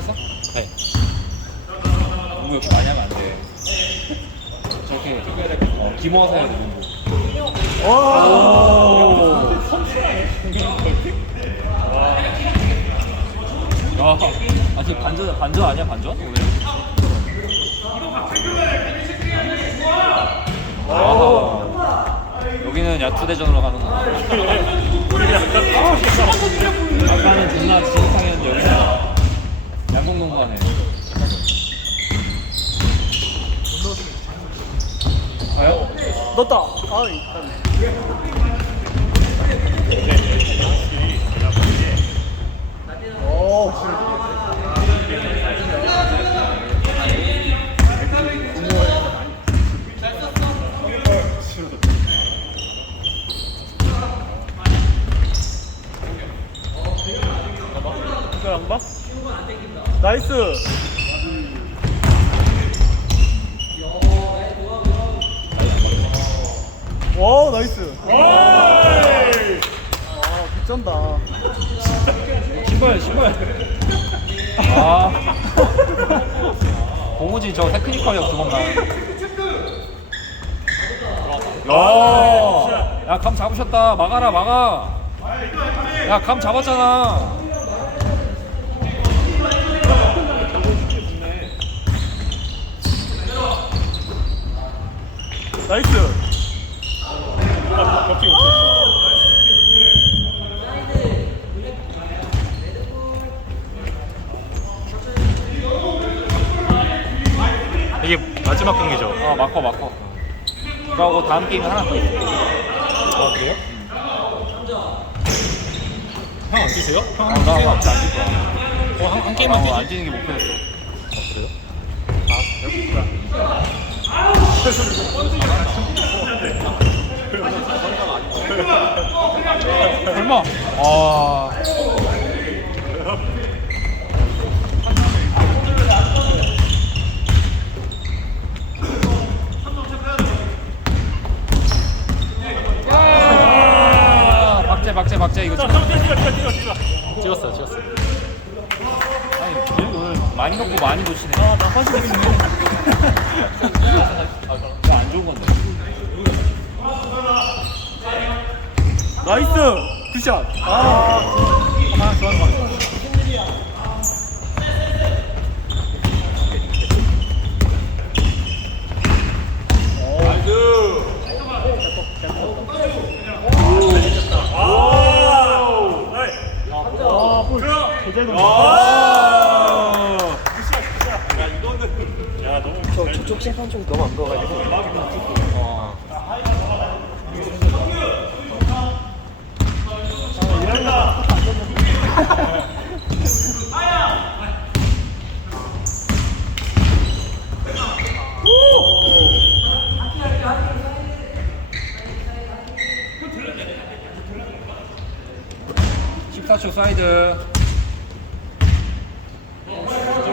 하셨어? 네. 농구 이렇게 많이 하면 안 돼. 저렇게 기모아서 해야 돼 농구. 야, 아직 반전 아니야 반전 오늘? 여기는 야투대전으로 가는구나. 아까는 존나 지식상이었는데 여기서 양궁농구 하네. 가요? 넣었다. 아, 일단. 오, 이거 안 봐? 나이스. 와, 나이스. 아, 미쩐다. 신발. 아. 공우진 저 테크니컬이었어 도망가. 야, 감 잡으셨다. 막아. 야, 감 잡았잖아. 나이스. 이게 마지막 경기죠? 막어. 그러고 다음 게임은 하나 더 있어. 아 그래요? 형 안 뛰세요? 형 나 안 뛰세요? 앞에 안 뛸 거야. 한 게임만 뛰지? 안 뛰는 게 목표였어. 설마. 박재 이거 찍었어요. 아니 기억이 오늘 많이 넣고 많이 놓치네. 아, 나 화질 있네. 이거 안 좋은 건데. 나이스. 굿샷. 아, 좋아하는 거 같아. 저쪽 세판 좀 너무 안 보여가지고. 초 사이드.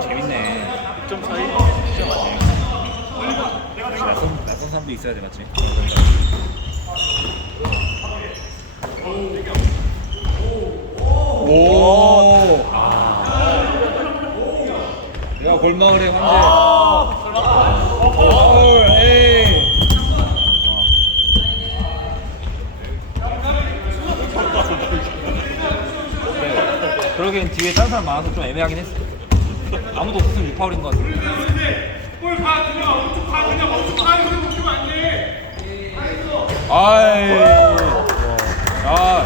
재밌네. 6점 차이? 낯선 사람도 있어야 돼, 맞지? 오. 내가 골마을의 황제. 에이. 그러기엔 뒤에 다른 사람 많아서 좀 애매하긴 했어. 아무도 없었으면 6파울인 것 같아. 아이. 아.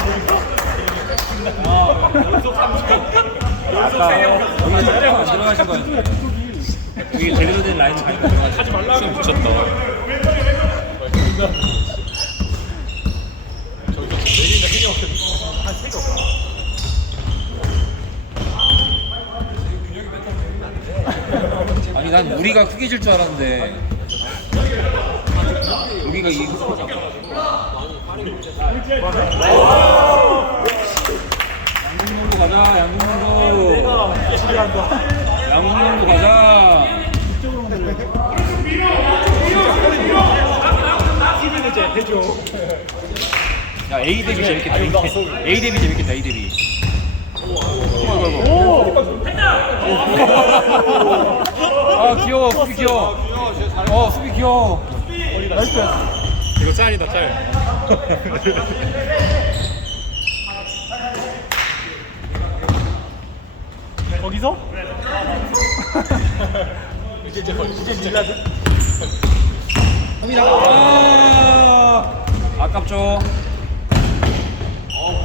아까 여기 촬영 안 들어가신 거 같은데. 이게 제대로 된 라인을 안 들어가신 하지 말라고 좀 붙였다. 저기서 내린다 힘이 없겠네. 한 3개 없다. 아니 난 우리가 크게 질 줄 알았는데 여기가 이 양궁농구 가자. 양궁농구 가자. 야 A 대비 재밌겠다. A 대비 재밌겠다. A 대비. 귀여워 수비 귀여워. 수비 귀여워. 나이스 패스. 이거 짤이다 짤. 거기서? 이제 밀라드. 갑니다. 아깝죠.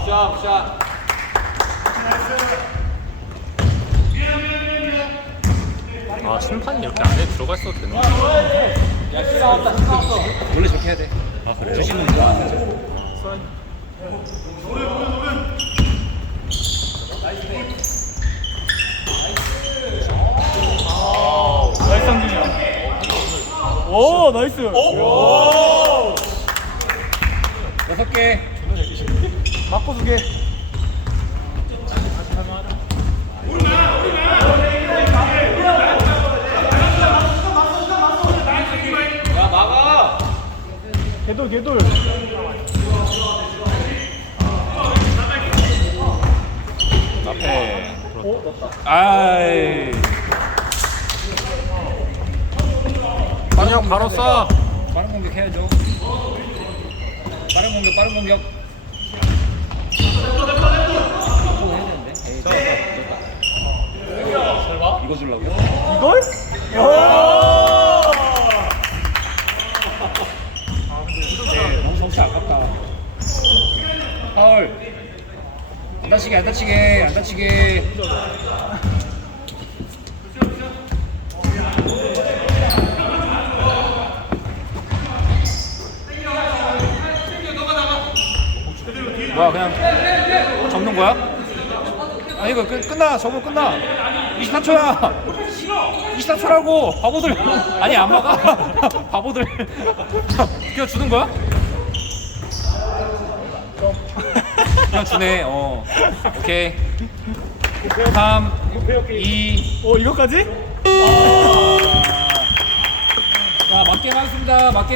샷. 아 심판이 이렇게 안에 들어가 있어도 되는 거야? 원래 저렇게 해야 돼. 아 그래요? 주시면 이거 안 되죠. 나이스 상준이야. 오 나이스. 6개. 맞고 2개. 야 막아. 개돌. 앞에. 오. 아이. 그냥 바로 쏴. 빠른 공격 해야죠. 빠른 공격. 또 해야 되는데. 설마? 이거 주려고요? 이걸? 너무 혹시 아깝다. 파울. 안 다치게. 뭐야 그냥 접는 거야? 아니 이거 끝나. 저거 끝나. 24초야. 24초라고. 바보들. 아니 안 막아. 바보들. 그냥 주는 거야? 그냥 주네. 오케이. 3, 2. 오 이거까지? 자, 맞게 하겠습니다. 맞게.